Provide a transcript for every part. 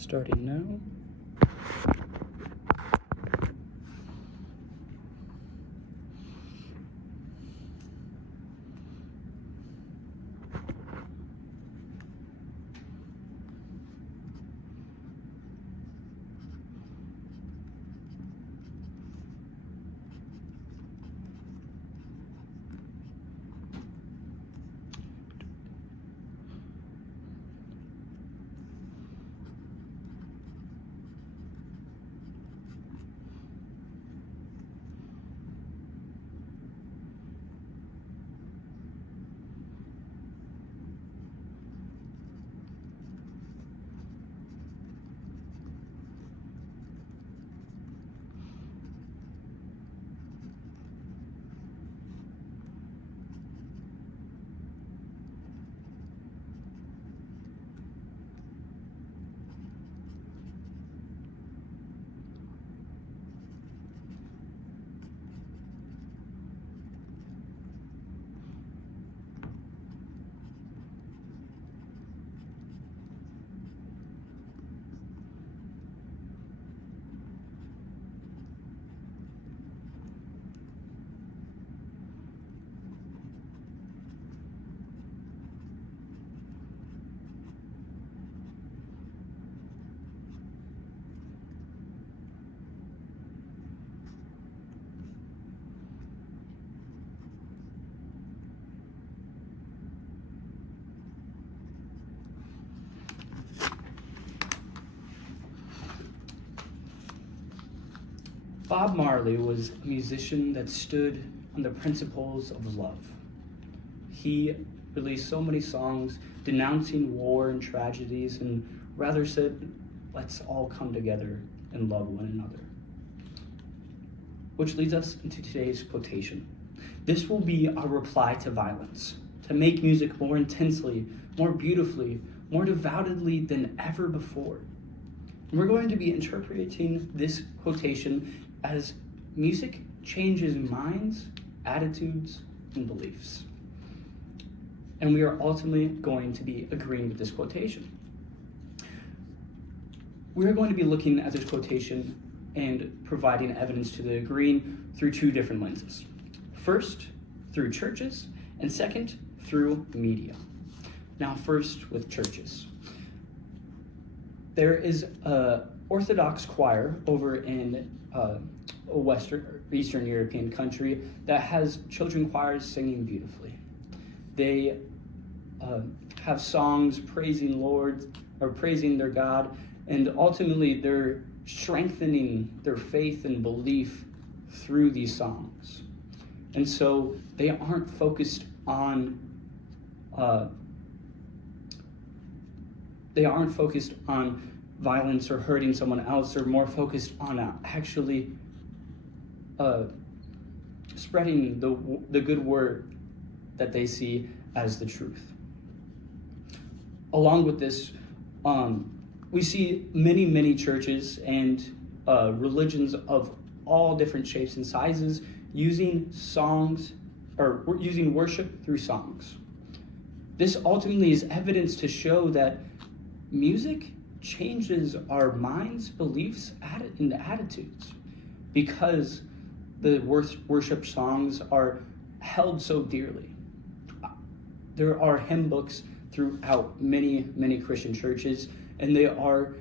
Starting now. Bob Marley was a musician that stood on the principles of love. He released so many songs denouncing war and tragedies, and rather said, let's all come together and love one another. Which leads us into today's quotation. This will be our reply to violence, to make music more intensely, more beautifully, more devoutedly than ever before. And we're going to be interpreting this quotation as music changes minds, attitudes, and beliefs. And we are ultimately going to be agreeing with this quotation. We're going to be looking at this quotation and providing evidence to the agreeing through two different lenses. First, through churches, and second, through media. Now, first with churches. There is an Orthodox choir over in a Eastern European country that has children choirs singing beautifully. They have songs praising praising their God, and ultimately they're strengthening their faith and belief through these songs. And so they aren't focused on violence or hurting someone else. They're more focused on actually spreading the good word that they see as the truth. Along with this, we see many churches and religions of all different shapes and sizes using songs, or using worship through songs. This ultimately is evidence to show that music changes our minds, beliefs, and attitudes, because the worship songs are held so dearly. There are hymn books throughout many Christian churches, and they are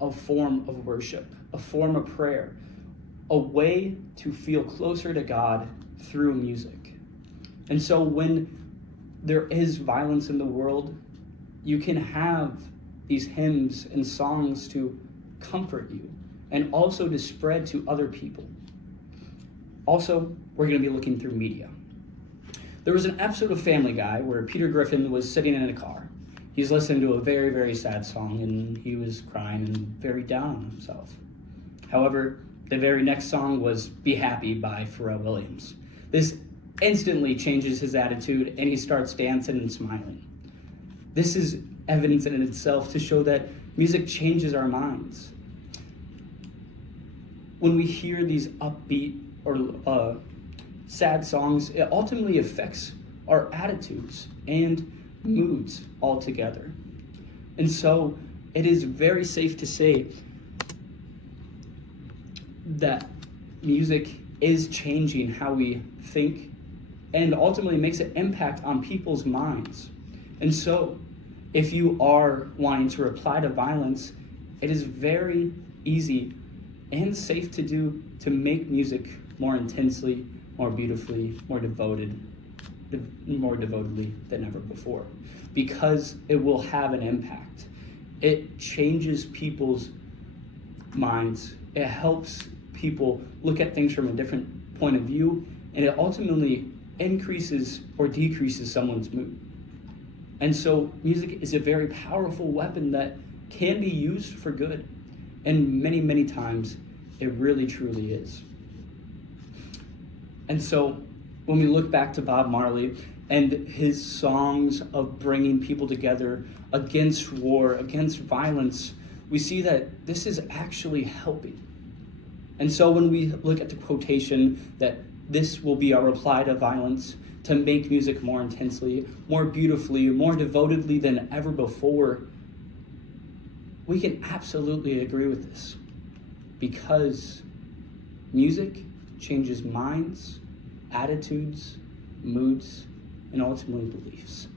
a form of worship, a form of prayer, a way to feel closer to God through music. And so when there is violence in the world, you can have these hymns and songs to comfort you, and also to spread to other people. Also, we're going to be looking through media. There was an episode of Family Guy where Peter Griffin was sitting in a car. He's listening to a very sad song, and he was crying and very down on himself. However, the very next song was Be Happy by Pharrell Williams. This instantly changes his attitude, and he starts dancing and smiling. This is evidence in itself to show that music changes our minds. When we hear these upbeat or sad songs, it ultimately affects our attitudes and moods altogether. And so it is very safe to say that music is changing how we think and ultimately makes an impact on people's minds. And so, if you are wanting to reply to violence, it is very easy and safe to do to make music more intensely, more beautifully, more devotedly than ever before, because it will have an impact. It changes people's minds. It helps people look at things from a different point of view, and it ultimately increases or decreases someone's mood. And so music is a very powerful weapon that can be used for good. And many, many times, it really, truly is. And so when we look back to Bob Marley and his songs of bringing people together against war, against violence, we see that this is actually helping. And so when we look at the quotation that this will be our reply to violence, to make music more intensely, more beautifully, more devotedly than ever before, we can absolutely agree with this, because music changes minds, attitudes, moods, and ultimately beliefs.